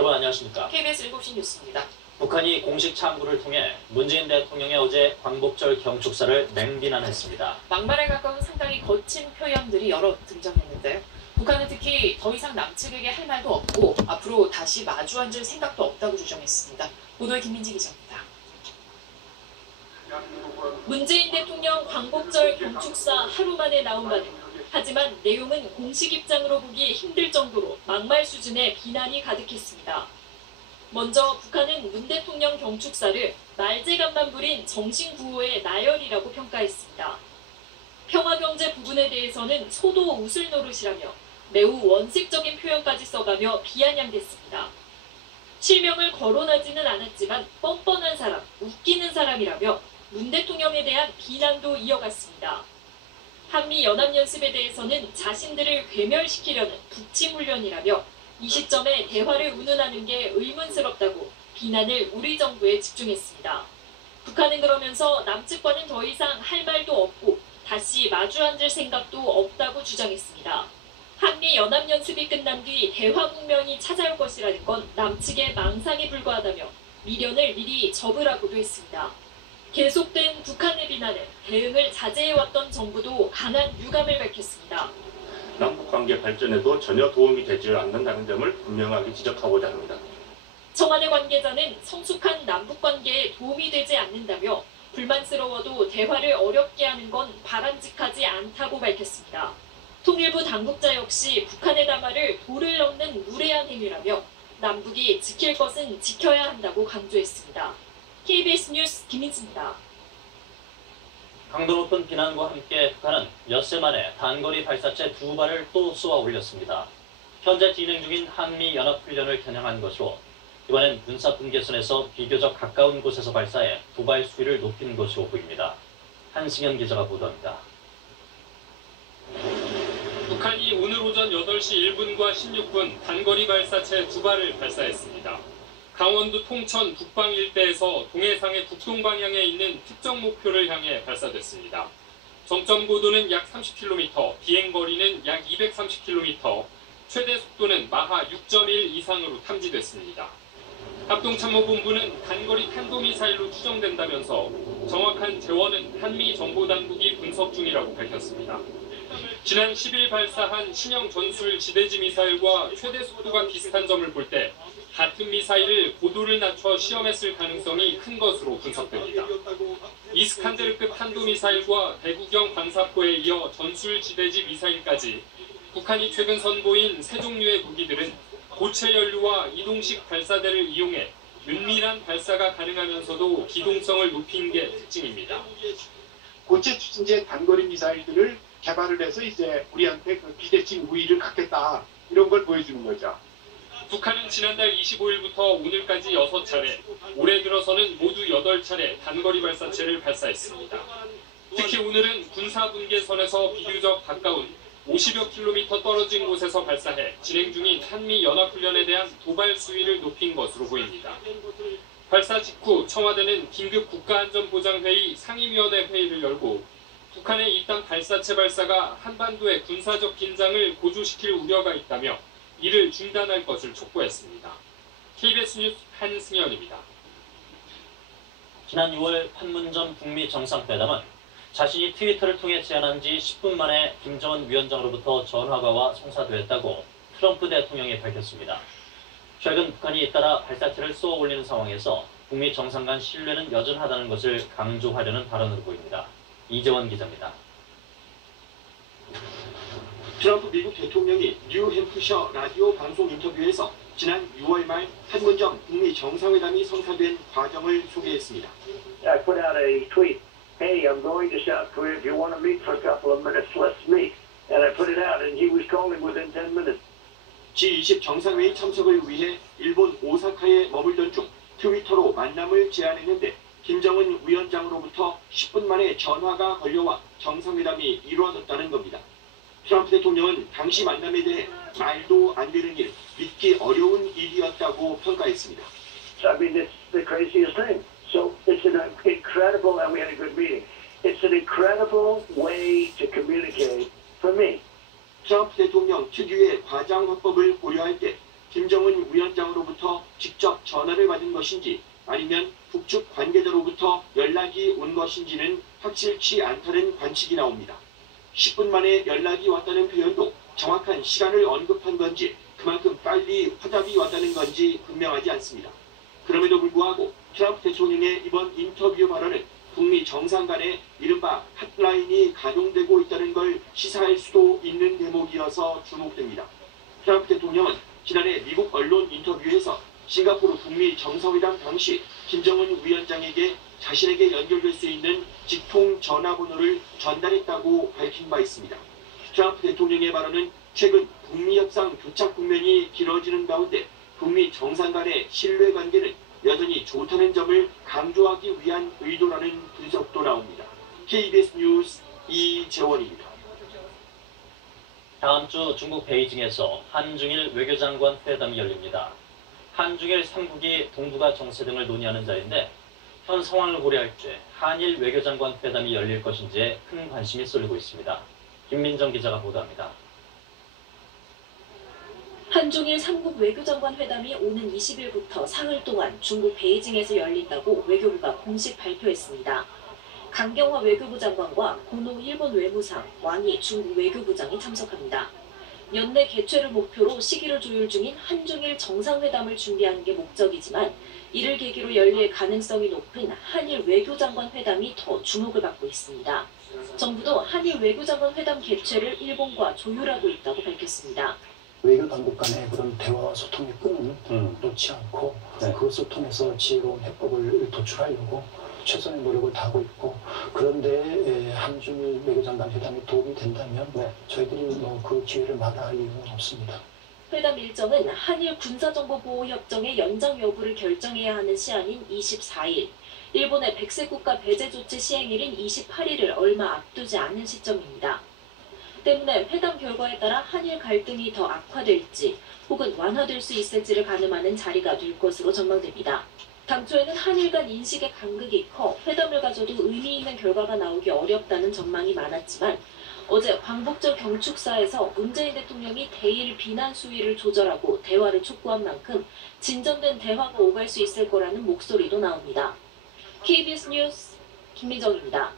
여러분 안녕하십니까? KBS 7시 뉴스입니다. 북한이 공식 창구를 통해 문재인 대통령의 어제 광복절 경축사를 맹비난했습니다. 막말에 가까운 상당히 거친 표현들이 여러 등장했는데요. 북한은 특히 더 이상 남측에게 할 말도 없고 앞으로 다시 마주 앉을 생각도 없다고 주장했습니다. 보도에 김민지 기자입니다. 문재인 대통령 광복절 경축사 하루 만에 나온 반응. 하지만 내용은 공식 입장으로 보기 힘들 정도로 막말 수준의 비난이 가득했습니다. 먼저 북한은 문 대통령 경축사를 말재간만 부린 정신구호의 나열이라고 평가했습니다. 평화경제 부분에 대해서는 소도 웃을 노릇이라며 매우 원색적인 표현까지 써가며 비아냥댔습니다. 실명을 거론하지는 않았지만 뻔뻔한 사람, 웃기는 사람이라며 문 대통령에 대한 비난도 이어갔습니다. 한미연합연습에 대해서는 자신들을 괴멸시키려는 북침훈련이라며 이 시점에 대화를 운운하는 게 의문스럽다고 비난을 우리 정부에 집중했습니다. 북한은 그러면서 남측과는 더 이상 할 말도 없고 다시 마주 앉을 생각도 없다고 주장했습니다. 한미연합연습이 끝난 뒤 대화 국면이 찾아올 것이라는 건 남측의 망상에 불과하다며 미련을 미리 접으라고도 했습니다. 계속된 북한의 비난에 대응을 자제해왔던 정부도 강한 유감을 밝혔습니다. 남북관계 발전에도 전혀 도움이 되지 않는다는 점을 분명하게 지적하고자 합니다. 청와대 관계자는 성숙한 남북관계에 도움이 되지 않는다며 불만스러워도 대화를 어렵게 하는 건 바람직하지 않다고 밝혔습니다. 통일부 당국자 역시 북한의 담화를 도를 넘는 무례한 행위라며 남북이 지킬 것은 지켜야 한다고 강조했습니다. KBS 뉴스 김민지입니다. 강도 높은 비난과 함께 북한은 엿새 만에 단거리 발사체 2발을 또 쏘아 올렸습니다. 현재 진행 중인 한미연합훈련을 겨냥한 것으로 이번엔 군사분계선에서 비교적 가까운 곳에서 발사해 도발 수위를 높인 것으로 보입니다. 한승현 기자가 보도합니다. 북한이 오늘 오전 8시 1분과 16분 단거리 발사체 2발을 발사했습니다. 강원도 통천 북방 일대에서 동해상의 북동 방향에 있는 특정 목표를 향해 발사됐습니다. 정점 고도는 약 30km, 비행 거리는 약 230km, 최대 속도는 마하 6.1 이상으로 탐지됐습니다. 합동참모본부는 단거리 탄도미사일로 추정된다면서 정확한 재원은 한미 정보당국이 분석 중이라고 밝혔습니다. 지난 10일 발사한 신형 전술 지대지 미사일과 최대 속도가 비슷한 점을 볼 때 같은 미사일을 고도를 낮춰 시험했을 가능성이 큰 것으로 분석됩니다. 이스칸데르급 탄도미사일과 대구경 방사포에 이어 전술 지대지 미사일까지 북한이 최근 선보인 세 종류의 무기들은 고체 연료와 이동식 발사대를 이용해 은밀한 발사가 가능하면서도 기동성을 높인 게 특징입니다. 고체 추진제 단거리 미사일들을 개발을 해서 이제 우리한테 그 비대칭 우위를 갖겠다 이런 걸 보여주는 거죠. 북한은 지난달 25일부터 오늘까지 6차례, 올해 들어서는 모두 8차례 단거리 발사체를 발사했습니다. 특히 오늘은 군사분계선에서 비교적 가까운 50여 킬로미터 떨어진 곳에서 발사해 진행 중인 한미연합훈련에 대한 도발 수위를 높인 것으로 보입니다. 발사 직후 청와대는 긴급 국가안전보장회의 상임위원회 회의를 열고 북한의 이딴 발사체 발사가 한반도의 군사적 긴장을 고조시킬 우려가 있다며 이를 중단할 것을 촉구했습니다. KBS 뉴스 한승현입니다. 지난 6월 판문점 북미 정상회담은 자신이 트위터를 통해 제안한 지 10분 만에 김정은 위원장으로부터 전화가 와 성사되었다고 트럼프 대통령이 밝혔습니다. 최근 북한이 잇따라 발사체를 쏘아 올리는 상황에서 북미 정상 간 신뢰는 여전하다는 것을 강조하려는 발언으로 보입니다. 이재원 기자입니다. 트럼프 미국 대통령이 뉴햄프셔 라디오 방송 인터뷰에서 지난 6월 말 판문점 북미 정상회담이 성사된 과정을 소개했습니다. I put out a tweet. Hey, I'm going to South Korea. If you want to meet for a couple of minutes, let's meet. And I put it out, and he was calling within 10 minutes. G20 정상회의 참석을 위해 일본 오사카에 머물던 중 트위터로 만남을 제안했는데 김정은 위원장으로부터 10분 만에 전화가 걸려와 정상회담이 이루어졌다는 겁니다. 트럼프 대통령은 당시 만남에 대해 말도 안 되는 일, 믿기 어려운 일이었다고 평가했습니다. So, I mean, it's the craziest thing. So it's an incredible, and we had a good meeting. It's an incredible way to communicate for me. 트럼프 대통령 특유의 과장 화법을 고려할 때 김정은 위원장으로부터 직접 전화를 받은 것인지 아니면 북측 관계자로부터 연락이 온 것인지는 확실치 않다는 관측이 나옵니다. 10분 만에 연락이 왔다는 표현도 정확한 시간을 언급한 건지 그만큼 빨리 화답이 왔다는 건지 분명하지 않습니다. 그럼에도 불구하고 트럼프 대통령의 이번 인터뷰 발언은 북미 정상 간의 이른바 핫라인이 가동되고 있다는 걸 시사할 수도 있는 대목이어서 주목됩니다. 트럼프 대통령은 지난해 미국 언론 인터뷰에서 싱가포르 북미 정상회담 당시 김정은 위원장에게 자신에게 연결될 수 있는 직통 전화번호를 전달했다고 밝힌 바 있습니다. 트럼프 대통령의 발언은 최근 북미 협상 교착 국면이 길어지는 가운데 북미 정상 간의 신뢰관계는 여전히 좋다는 점을 강조하기 위한 의도라는 분석도 나옵니다. KBS 뉴스 이재원입니다. 다음 주 중국 베이징에서 한중일 외교장관 회담이 열립니다. 한중일 3국이 동북아 정세 등을 논의하는 자리인데 현 상황을 고려할 때 한일 외교장관 회담이 열릴 것인지에 큰 관심이 쏠리고 있습니다. 김민정 기자가 보도합니다. 한중일 3국 외교장관 회담이 오는 20일부터 사흘 동안 중국 베이징에서 열린다고 외교부가 공식 발표했습니다. 강경화 외교부 장관과 고노 일본 외무상, 왕이 중국 외교부장이 참석합니다. 연내 개최를 목표로 시기를 조율 중인 한중일 정상회담을 준비하는 게 목적이지만 이를 계기로 열릴 가능성이 높은 한일 외교장관 회담이 더 주목을 받고 있습니다. 정부도 한일 외교장관 회담 개최를 일본과 조율하고 있다고 밝혔습니다. 외교 당국 간의 그런 대화와 소통의 끈은 놓지 않고 그것을 통해서 지혜로운 해법을 도출하려고 최선의 노력을 다하고 있고, 그런데 한중일 외교장관 회담이 도움이 된다면 저희들이 그 기회를 마다할 이유는 없습니다. 회담 일정은 한일 군사정보보호협정의 연장 여부를 결정해야 하는 시한인 24일, 일본의 백색국가 배제 조치 시행일인 28일을 얼마 앞두지 않은 시점입니다. 때문에 회담 결과에 따라 한일 갈등이 더 악화될지 혹은 완화될 수 있을지를 가늠하는 자리가 될 것으로 전망됩니다. 당초에는 한일 간 인식의 간극이 커 회담을 가져도 의미 있는 결과가 나오기 어렵다는 전망이 많았지만 어제 광복절 경축사에서 문재인 대통령이 대일 비난 수위를 조절하고 대화를 촉구한 만큼 진전된 대화가 오갈 수 있을 거라는 목소리도 나옵니다. KBS 뉴스 김민정입니다.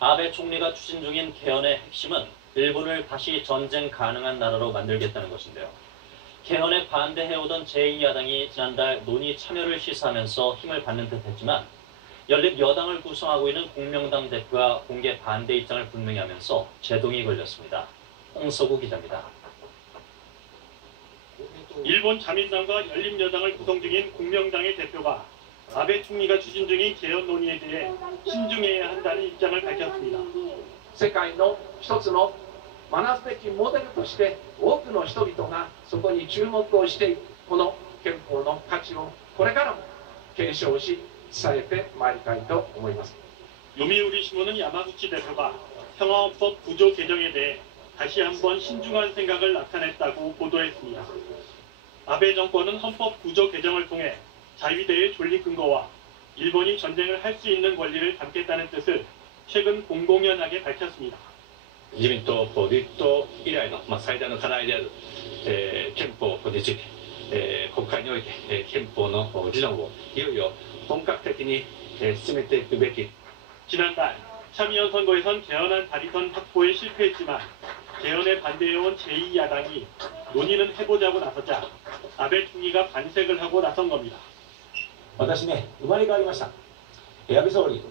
아베 총리가 추진 중인 개헌의 핵심은 일본을 다시 전쟁 가능한 나라로 만들겠다는 것인데요. 개헌에 반대해오던 제2야당이 지난달 논의 참여를 시사하면서 힘을 받는 듯했지만 연립 여당을 구성하고 있는 공명당 대표가 공개 반대 입장을 분명히 하면서 제동이 걸렸습니다. 홍서구 기자입니다. 일본 자민당과 열린여당을 구성 중인 공명당의 대표가 아베 총리가 추진 중인 개헌 논의에 대해 신중해야 한다는 입장을 밝혔습니다. 世界の一つの学ぶべきモデルとして多くの人々がそこに注目をしてこの憲法の価値をこれからも継承し伝えてまいりたいと思います。 요미우리 신문은 야마구치 대표가 평화헌법 구조 개정에 대해 다시 한번 신중한 생각을 나타냈다고 보도했습니다. 아베 정권은 헌법 구조 개정을 통해 자위대의 존립 근거와 일본이 전쟁을 할 수 있는 권리를 담겠다는 뜻을 최근 공공연하게 밝혔습니다. 自民党立党以来の最大の課題である憲法について国会において憲法の議論をいよいよ本格的に進めていくべき. 지난달 참의원 선거에선 개헌안 다리선 확보에 실패했지만 개헌에 반대해온 제2야당이 논의는 해보자고 나서자 아베 총리가 반색을 하고 나선 겁니다. 私ね、生まれ変わりました。安倍総理、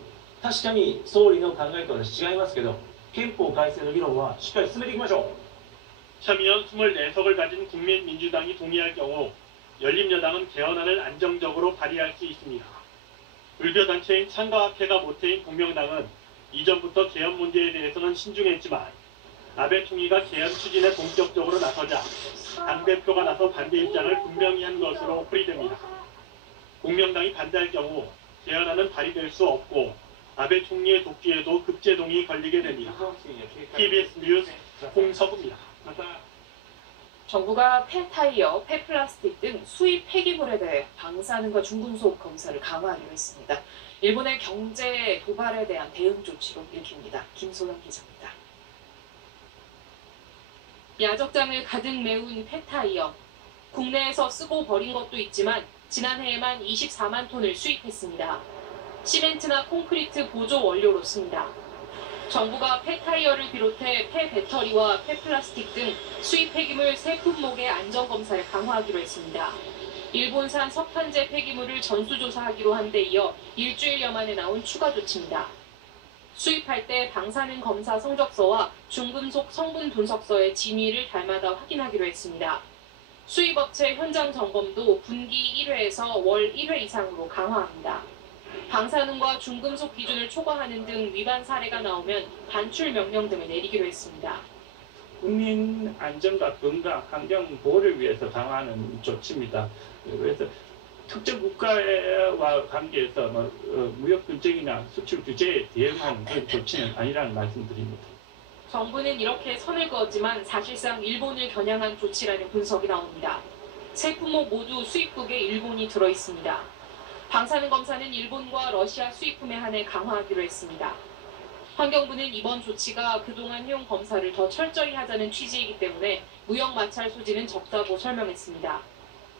確かに総理の考えとは違いますけど、憲法改正の議論はしっかり進めていきましょう。 참의원 24석을 가진 국민민주당이 동의할 경우 열린여당은 개헌안을 안정적으로 발의할 수 있습니다. 의료단체인 창가학회가 모태인 공명당은 이전부터 개헌 문제에 대해서는 신중했지만 아베 총리가 개헌 추진에 본격적으로 나서자 당대표가 나서 반대 입장을 분명히 한 것으로 풀이됩니다. 공명당이 반대할 경우 개헌안은 발의될 수 없고 아베 총리의 독주에도 급제동이 걸리게 됩니다. TBS 뉴스 홍서구입니다. 정부가 폐타이어, 폐플라스틱 등 수입 폐기물에 대해 방사능과 중금속 검사를 강화하기로 했습니다. 일본의 경제 도발에 대한 대응 조치로 읽힙니다. 김소영 기자입니다. 야적장을 가득 메운 폐타이어. 국내에서 쓰고 버린 것도 있지만 지난해에만 24만 톤을 수입했습니다. 시멘트나 콘크리트 보조 원료로 씁니다. 정부가 폐타이어를 비롯해 폐배터리와 폐플라스틱 등 수입 폐기물 세 품목의 안전검사를 강화하기로 했습니다. 일본산 석탄재 폐기물을 전수조사하기로 한 데 이어 일주일여 만에 나온 추가 조치입니다. 수입할 때 방사능 검사 성적서와 중금속 성분 분석서의 진위를 달마다 확인하기로 했습니다. 수입업체 현장 점검도 분기 1회에서 월 1회 이상으로 강화합니다. 방사능과 중금속 기준을 초과하는 등 위반 사례가 나오면 반출 명령 등을 내리기로 했습니다. 국민 안전과 건강, 환경 보호를 위해서 강화하는 조치입니다. 그래서 특정 국가와 관계에서 무역 분쟁이나 수출 규제에 대응하는 그런 조치는 아니라는 말씀드립니다. 정부는 이렇게 선을 그었지만 사실상 일본을 겨냥한 조치라는 분석이 나옵니다. 세 품목 모두 수입국에 일본이 들어 있습니다. 방사능 검사는 일본과 러시아 수입품에 한해 강화하기로 했습니다. 환경부는 이번 조치가 그동안 해온 검사를 더 철저히 하자는 취지이기 때문에 무역 마찰 소지는 적다고 설명했습니다.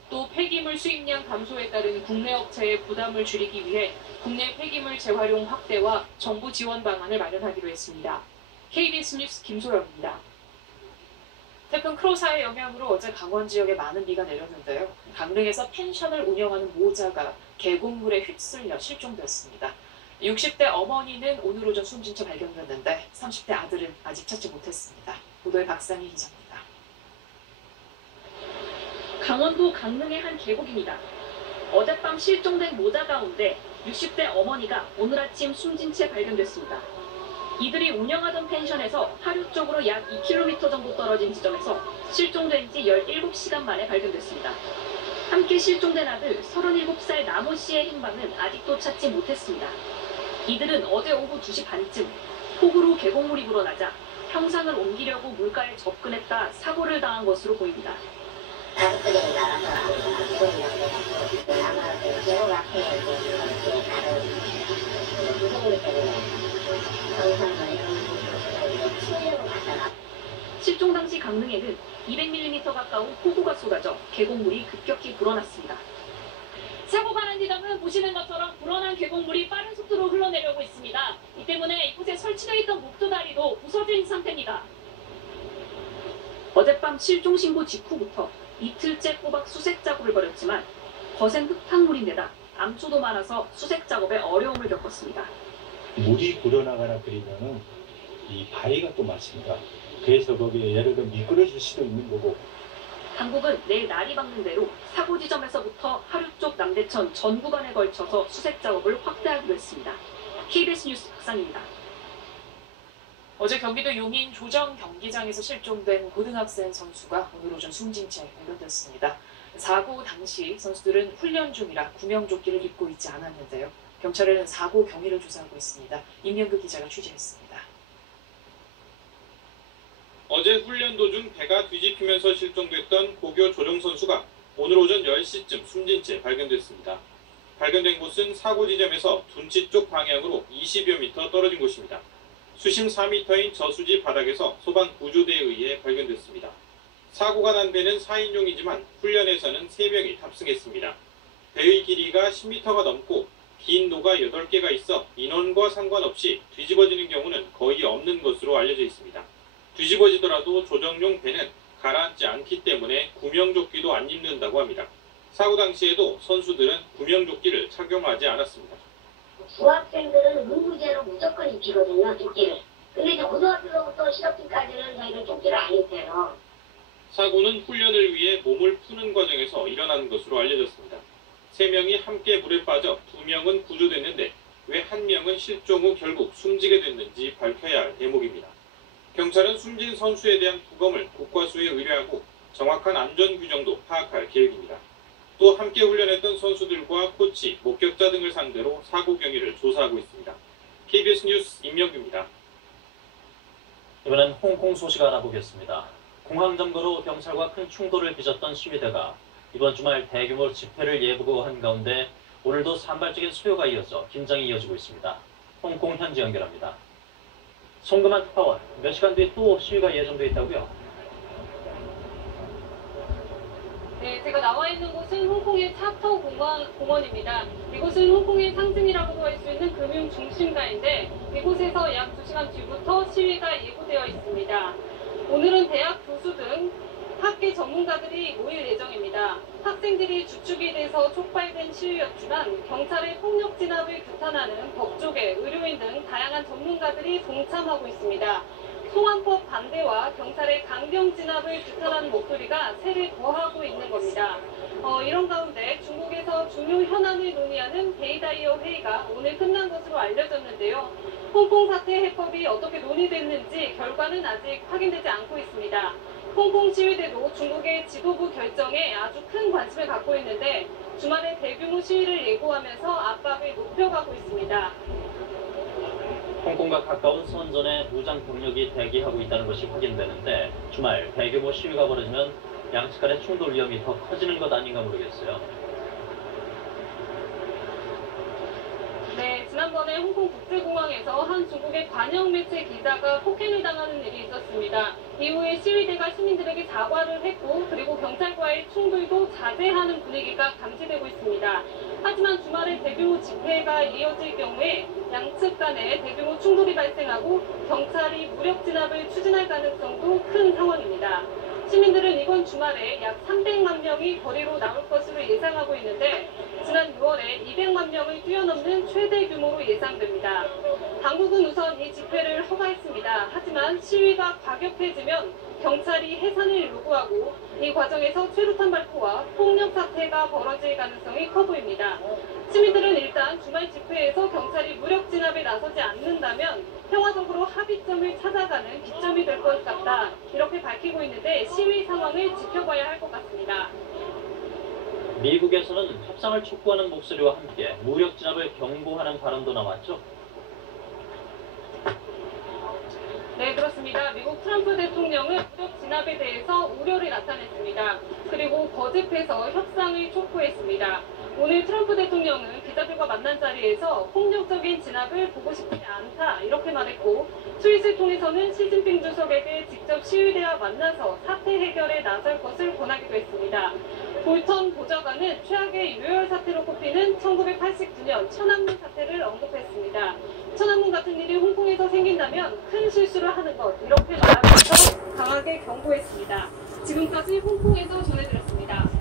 또 폐기물 수입량 감소에 따른 국내 업체의 부담을 줄이기 위해 국내 폐기물 재활용 확대와 정부 지원 방안을 마련하기로 했습니다. KBS 뉴스 김소영입니다. 태풍 크로사의 영향으로 어제 강원 지역에 많은 비가 내렸는데요. 강릉에서 펜션을 운영하는 모자가 계곡물에 휩쓸려 실종되었습니다. 60대 어머니는 오늘 오전 숨진 채 발견됐는데 30대 아들은 아직 찾지 못했습니다. 보도에 박상희 기자입니다. 강원도 강릉의 한 계곡입니다. 어젯밤 실종된 모자 가운데 60대 어머니가 오늘 아침 숨진 채 발견됐습니다. 이들이 운영하던 펜션에서 하류 쪽으로 약 2km 정도 떨어진 지점에서 실종된 지 17시간 만에 발견됐습니다. 함께 실종된 아들 37살 남호 씨의 행방은 아직도 찾지 못했습니다. 이들은 어제 오후 2시 반쯤 폭우로 계곡물이 불어나자 평상을 옮기려고 물가에 접근했다 사고를 당한 것으로 보입니다. 가족들이 나가서 안 보인다고 해가지고 아마 그 계곡 앞에 이제 다른 무서운 때문에 평상을 이런 치우려고 갔다가 실종 당시 강릉에는 200mm 가까운 폭우가 쏟아져 계곡물이 급격히 불어났습니다. 사고가 난 지점은 보시는 것처럼 불어난 계곡물이 빠른 속도로 흘러내려오고 있습니다. 이 때문에 이곳에 설치되어 있던 목조다리도 부서진 상태입니다. 어젯밤 실종 신고 직후부터 이틀째 꼬박 수색 작업을 벌였지만 거센 흙탕물인데다 암초도 많아서 수색 작업에 어려움을 겪었습니다. 물이 불어나거나 그러면은 이 바위가 또 많습니다. 그래서 거기에 예를 들어 미끄러질 수도 있는 거고. 당국은 내일 날이 밝는 대로 사고 지점에서부터 하류 쪽 남대천 전 구간에 걸쳐서 수색 작업을 확대하기로 했습니다. KBS 뉴스 박상입니다. 어제 경기도 용인 조정 경기장에서 실종된 고등학생 선수가 오늘 오전 숨진 채 발견됐습니다. 사고 당시 선수들은 훈련 중이라 구명조끼를 입고 있지 않았는데요. 경찰은 사고 경위를 조사하고 있습니다. 임명규 기자가 취재했습니다. 어제 훈련 도중 배가 뒤집히면서 실종됐던 고교 조정 선수가 오늘 오전 10시쯤 숨진 채 발견됐습니다. 발견된 곳은 사고 지점에서 둔치 쪽 방향으로 20여 미터 떨어진 곳입니다. 수심 4m인 저수지 바닥에서 소방 구조대에 의해 발견됐습니다. 사고가 난 배는 4인용이지만 훈련에서는 3명이 탑승했습니다. 배의 길이가 10m가 넘고 긴 노가 8개가 있어 인원과 상관없이 뒤집어지는 경우는 거의 없는 것으로 알려져 있습니다. 뒤집어지더라도 조정용 배는 가라앉지 않기 때문에 구명조끼도 안 입는다고 합니다. 사고 당시에도 선수들은 구명조끼를 착용하지 않았습니다. 중학생들은 문구제로 무조건 입히거든요, 조끼를. 근데 이제 고등학교부터 실업팀까지는 저희는 조끼를 안 입혀요. 사고는 훈련을 위해 몸을 푸는 과정에서 일어난 것으로 알려졌습니다. 3명이 함께 물에 빠져 2명은 구조됐는데 왜 1명은 실종 후 결국 숨지게 됐는지 밝혀야 할 대목입니다. 경찰은 숨진 선수에 대한 부검을 국과수에 의뢰하고 정확한 안전 규정도 파악할 계획입니다. 또 함께 훈련했던 선수들과 코치, 목격자 등을 상대로 사고 경위를 조사하고 있습니다. KBS 뉴스 임명규입니다. 이번엔 홍콩 소식 알아보겠습니다. 공항 점거로 경찰과 큰 충돌을 빚었던 시위대가 이번 주말 대규모 집회를 예고한 가운데 오늘도 산발적인 수요가 이어져 긴장이 이어지고 있습니다. 홍콩 현지 연결합니다. 송금한 특파원, 몇 시간 뒤에 또 시위가 예정돼 있다고요? 네, 제가 나와 있는 곳은 홍콩의 차터 공원입니다. 이곳은 홍콩의 상징이라고도 할 수 있는 금융 중심가인데 이곳에서 약 2시간 뒤부터 시위가 예고되어 있습니다. 오늘은 대학 교수 등 학계 전문가들이 모일 예정입니다. 학생들이 주축이 돼서 촉발된 시위였지만 경찰의 폭력 진압을 규탄하는 법조계, 의료인 등 다양한 전문가들이 동참하고 있습니다. 송환법 반대와 경찰의 강경 진압을 규탄하는 목소리가 세를 더하고 있는 겁니다. 이런 가운데 중국에서 중요 현안을 논의하는 베이다이어 회의가 오늘 끝난 것으로 알려졌는데요. 홍콩 사태 해법이 어떻게 논의됐는지 결과는 아직 확인되지 않고 있습니다. 홍콩 시위대도 중국의 지도부 결정에 아주 큰 관심을 갖고 있는데 주말에 대규모 시위를 예고하면서 압박을 높여가고 있습니다. 홍콩과 가까운 선전에 무장 병력이 대기하고 있다는 것이 확인되는데 주말 대규모 시위가 벌어지면 양측 간의 충돌 위험이 더 커지는 것 아닌가 모르겠어요. 네, 지난번에 홍콩 국제공항에서 한 중국의 관영 매체 기자가 폭행을 당하는 일이 있었습니다. 이후에 시위대가 시민들에게 사과를 했고 그리고 경찰과의 충돌도 자제하는 분위기가 감지되고 있습니다. 하지만 주말에 대규모 집회가 이어질 경우에 양측 간에 대규모 충돌이 발생하고 경찰이 무력 진압을 추진할 가능성도 큰 상황입니다. 시민들은 이번 주말에 약 300만 명이 거리로 나올 것으로 예상하고 있는데 지난 6월에 200만 명을 뛰어넘는 최대 규모로 예상됩니다. 당국은 우선 이 집회를 허가했습니다. 하지만 시위가 과격해지면 경찰이 해산을 요구하고 이 과정에서 최루탄 발포와 폭력 사태가 벌어질 가능성이 커 보입니다. 시민들은 일단 주말 집회에서 경찰이 무력 진압에 나서지 않는다면 평화적으로 합의점을 찾아가는 기점이 될 것 같다. 이렇게 밝히고 있는데 시위 상황을 지켜봐야 할 것 같습니다. 미국에서는 협상을 촉구하는 목소리와 함께 무력 진압을 경고하는 발언도 나왔죠. 네, 그렇습니다. 미국 트럼프 대통령은 무력 진압에 대해서 우려를 나타냈습니다. 그리고 거듭해서 협상을 촉구했습니다. 오늘 트럼프 대통령은 기자들과 만난 자리에서 폭력적인 진압을 보고 싶지 않다 이렇게 말했고 트윗을 통해서는 시진핑 주석에게 직접 시위대와 만나서 사태 해결에 나설 것을 권하기도 했습니다. 볼턴 보좌관은 최악의 유혈 사태로 꼽히는 1989년 천안문 사태를 언급했습니다. 천안문 같은 일이 홍콩에서 생긴다면 큰 실수를 하는 것 이렇게 말하면서 강하게 경고했습니다. 지금까지 홍콩에서 전해드렸습니다.